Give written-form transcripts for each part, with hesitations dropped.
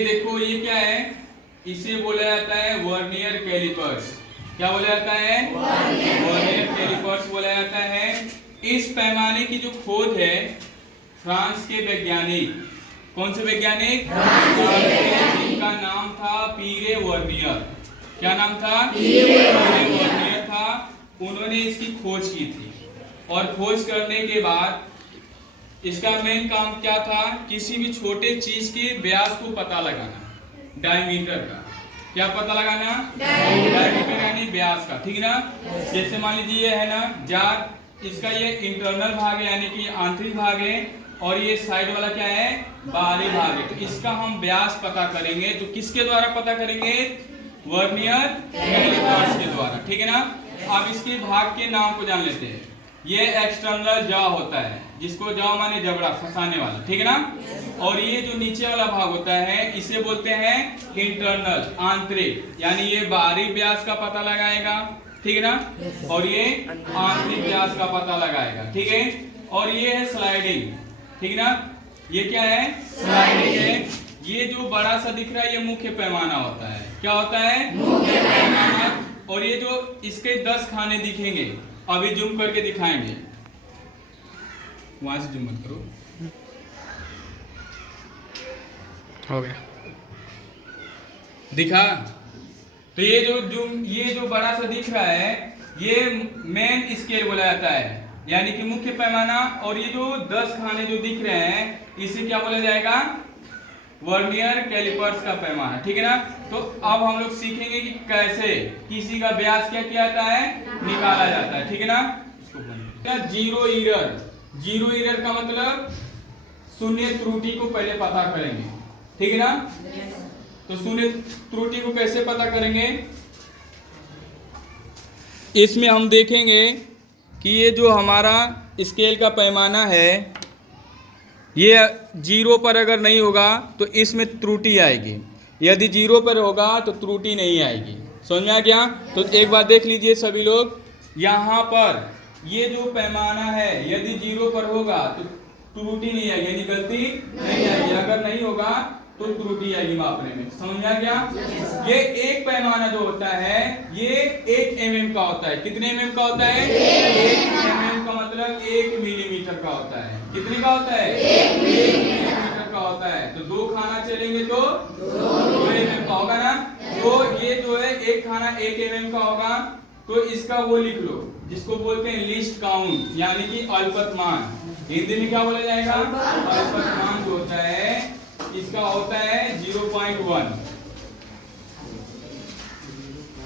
देखो ये क्या है, इसे बोला जाता है वर्नियर कैलिपर्स। क्या बोला जाता है? वर्नियर कैलिपर्स बोला जाता है। इस पैमाने की जो खोज है फ्रांस के वैज्ञानिक, कौन से वैज्ञानिक? जिनका नाम था पीरे वर्नियर। क्या नाम था? पीरे वर्नियर था। उन्होंने इसकी खोज की थी और खोज करने के बाद इसका मेन काम क्या था? किसी भी छोटे चीज के व्यास को पता लगाना, डायमीटर का। क्या पता लगाना? डायमीटर यानी व्यास का, ठीक ना? जैसे मान लीजिए ये है ना जार, इसका ये इंटरनल भाग है यानी कि आंतरिक भाग है, और ये साइड वाला क्या है? बाहरी भाग है। तो इसका हम व्यास पता करेंगे, तो किसके द्वारा पता करेंगे? वर्नियर कैलिपर्स के द्वारा, ठीक है ना? अब इसके भाग के नाम को जान लेते हैं। ये एक्सटर्नल जॉ होता है, जिसको जॉ माने जबड़ा, फंसाने वाला, ठीक है ना? और ये जो नीचे वाला भाग होता है इसे बोलते हैं इंटरनल, आंतरिक, यानी ये बाहरी व्यास का पता लगाएगा, ठीक है ना? और ये आंतरिक व्यास का पता लगाएगा, ठीक है? और ये है स्लाइडिंग, ठीक है ना? ये क्या है? स्लाइडिंग है। ये जो बड़ा सा दिख रहा है ये मुख्य पैमाना होता है। क्या होता है? मुख्य पैमाना। और ये जो इसके 10 खाने दिखेंगे, अभी जूम करके दिखाएंगे, वहां से जूम मत करो, हो गया दिखा? तो ये जो बड़ा सा दिख रहा है ये मेन स्केल बोला जाता है, यानी कि मुख्य पैमाना। और ये जो 10 खाने जो दिख रहे हैं इसे क्या बोला जाएगा? वर्नियर कैलिपर्स का पैमाना, ठीक है ना? तो अब हम लोग सीखेंगे कि कैसे किसी का व्यास क्या किया जाता है? निकाला जाता है, ठीक है ना? इसको जीरो एरर। जीरो एरर का मतलब शून्य त्रुटि को पहले पता करेंगे, ठीक है ना? तो शून्य त्रुटि को कैसे पता करेंगे? इसमें हम देखेंगे कि ये जो हमारा स्केल का पैमाना है ये 0 पर अगर नहीं होगा तो इसमें त्रुटि आएगी, यदि 0 पर होगा तो त्रुटि नहीं आएगी। समझ में आ गया? तो एक बार देख लीजिए सभी लोग, यहाँ पर ये जो पैमाना है यदि 0 पर होगा तो त्रुटि नहीं आएगी, यानी गलती नहीं आएगी। अगर नहीं होगा तो त्रुटि आएगी मापने में। समझ में आ गया? ये एक पैमाना जो होता है ये 1 mm का होता है। कितने mm का होता है? 1 mm का मतलब 1 मिलीमीटर का होता है। कितने का होता है? 1 मिलीमीटर का होता है। तो 2 खाना चलेंगे तो 2 mm का होगा ना? तो ये जो है एक खाना 1 mm का होगा, तो इसका वो लिख लो जिसको बोलते हैं लिस्ट काउंट, यानी कि अल्पतमान। हिंदी में क्या बोला जाएगा? अल्पतमान जो होता है इसका होता है 0.1।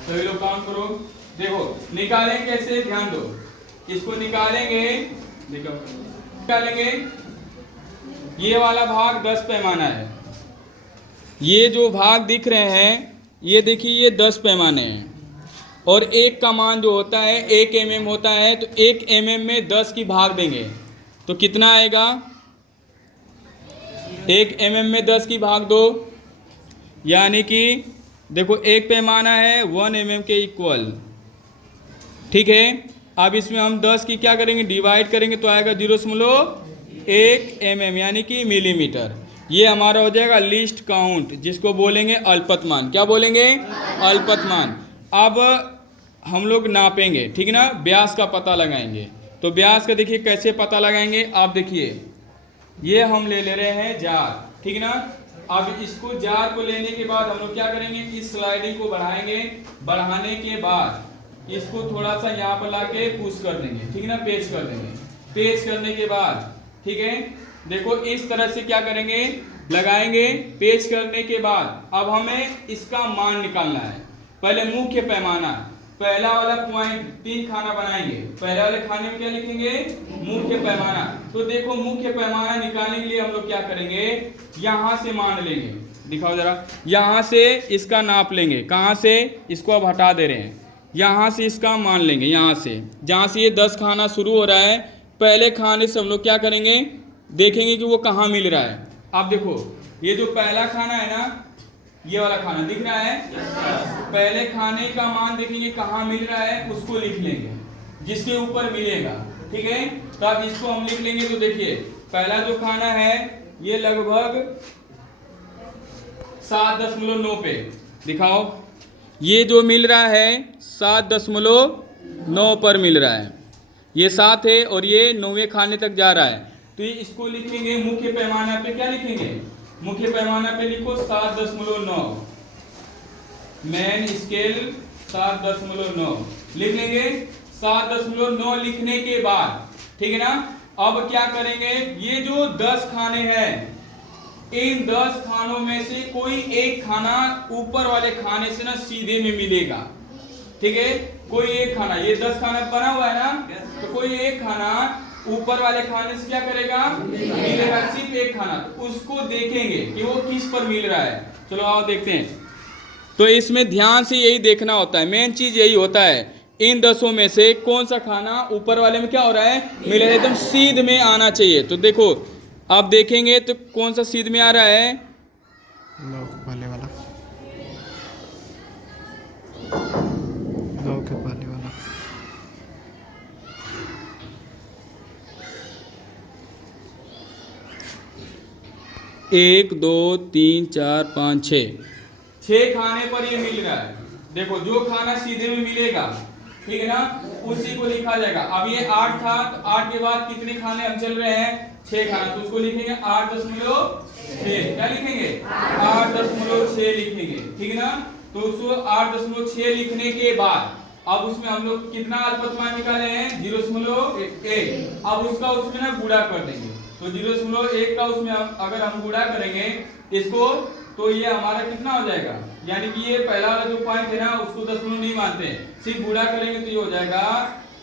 सभी लोग काम करो। देखो निकालेंगे कैसे, ध्यान दो। इसको निकालेंगे, देखो निकालेंगे। ये वाला भाग 10 पैमाना है। ये जो भाग दिख रहे हैं ये देखिए ये 10 पैमाने हैं, और एक का मान जो होता है 1 mm होता है। तो 1 mm में 10 की भाग देंगे तो कितना आएगा? 1 mm में 10 की भाग दो, यानी कि देखो एक पैमाना है 1 mm के इक्वल, ठीक है? अब इसमें हम 10 की क्या करेंगे? डिवाइड करेंगे तो आएगा 0.1 mm यानी कि मिलीमीटर। ये हमारा हो जाएगा लिस्ट काउंट, जिसको बोलेंगे अल्पतमान। क्या बोलेंगे? अल्पतमान। अब हम लोग नापेंगे, ठीक है ना? व्यास का पता लगाएंगे। तो व्यास का देखिए कैसे पता लगाएंगे। आप देखिए ये हम ले रहे हैं जार, ठीक है ना? अब इसको जार को लेने के बाद हम लोग क्या करेंगे? इस स्लाइडिंग को बढ़ाएंगे। बढ़ाने के बाद इसको थोड़ा सा यहाँ पर लाके पुश कर देंगे, ठीक है ना? पेच कर देंगे। पेच करने के बाद ठीक है, देखो इस तरह से क्या करेंगे? लगाएंगे। पेच करने के बाद अब हमें इसका मान निकालना है। पहले मुख्य पैमाना, पहला वाला पॉइंट 3 खाना बनाएंगे। पहले वाले खाने में क्या लिखेंगे? मुख्य पैमाना। तो देखो मुख्य पैमाना निकालने के लिए हम लोग क्या करेंगे? यहां से मान लेंगे। दिखाओ जरा, यहां से इसका नाप लेंगे। कहां से? इसको अब हटा दे रहे हैं। यहां से इसका मान लेंगे, यहां से जहां से ये 10 खाना शुरू हो रहा है, पहले खाने से हम लोग क्या करेंगे? देखेंगे कि वो कहाँ मिल रहा है। अब देखो ये जो पहला खाना है ना, ये वाला खाना दिख रहा है, पहले खाने का मान देखेंगे कहाँ मिल रहा है, उसको लिख लेंगे जिसके ऊपर मिलेगा, ठीक है? तो अब इसको हम लिख लेंगे। तो देखिए पहला जो खाना है ये लगभग 7.9 पे दिखाओ। ये जो मिल रहा है 7.9 पर मिल रहा है, ये 7 है और ये 9वें खाने तक जा रहा है। तो ये इसको लिखेंगे मुख्य पैमाना पे, क्या लिखेंगे? मुख्य पैमाना पे लिखो 7.9, मेन स्केल 7.9 लिख लेंगे। 7.9 लिखने के बाद ठीक है ना, अब क्या करेंगे? ये जो 10 खाने हैं, इन 10 खानों में से कोई एक खाना ऊपर वाले खाने से ना सीधे में मिलेगा। ठीक है, कोई एक खाना, ये 10 खाना बना हुआ है ना, तो कोई एक खाना ऊपर वाले खाने से क्या करेगा? मिलेगा, सिर्फ एक खाना। तो उसको देखेंगे कि वो किस पर मिल रहा है। चलो आओ देखते हैं। तो इसमें ध्यान से यही देखना होता है, मेन चीज यही होता है, इन 10 में से कौन सा खाना ऊपर वाले में क्या हो रहा है? मिल रहा है, एकदम सीध में आना चाहिए। तो देखो आप देखेंगे तो कौन सा सीध में आ रहा है? नौ वाले वाला, नौ के वाले वाला। 1 2 3 4 5 6 खाने पर ये मिल रहा है। देखो जो खाना सीधे में मिलेगा, ठीक है ना, उसी को लिखा जाएगा। अब ये 8 था, तो 8 के बाद कितने खाने हम चल रहे हैं? 6 खाना, तो उसको लिखेंगे 8.6। क्या लिखेंगे? 8.6 लिखेंगे, ठीक है ना। तो उसको 8.6 लिखने के बाद अब उसमें हम लोग कितना अल्पतमांक निकाले हैं? 0.1। अब उसका उसमें ना गुणा कर देंगे, तो 0.1 का उसमें अगर हम गुणा करेंगे इसको, तो ये हमारा कितना हो जाएगा? यानी कि ये पहला वाला जो पॉइंट है ना, उसको दशमलव नहीं मानते हैं, सिर्फ गुणा करेंगे तो ये हो जाएगा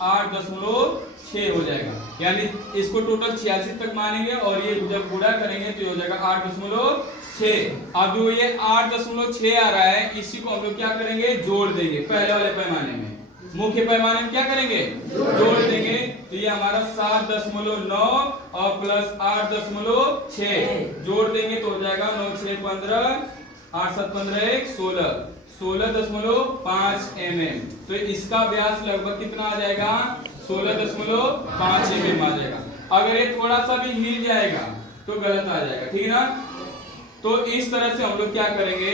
8.6 हो जाएगा। यानी इसको टोटल 86 तक मानेंगे और ये जब गुणा करेंगे तो ये हो जाएगा 8.6। अब जो ये 8.6 आ रहा है, इसी को हम लोग क्या करेंगे? जोड़ देंगे पहले वाले पैमाने में। मुख्य पैमाने में क्या करेंगे? जोड़ देंगे। तो ये हमारा 7.9 और प्लस 8.6 जोड़ देंगे तो हो जाएगा 9 6 15, 8 7 15 1 16, 16.5 mm। तो इसका व्यास लगभग कितना आ जाएगा? 16.5 mm आ जाएगा। अगर ये थोड़ा सा भी हिल जाएगा तो गलत आ जाएगा, ठीक है ना। तो इस तरह से हम लोग क्या करेंगे?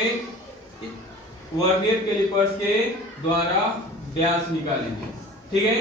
वर्नियर कैलिपर्स के द्वारा व्यास निकालेंगे, ठीक है।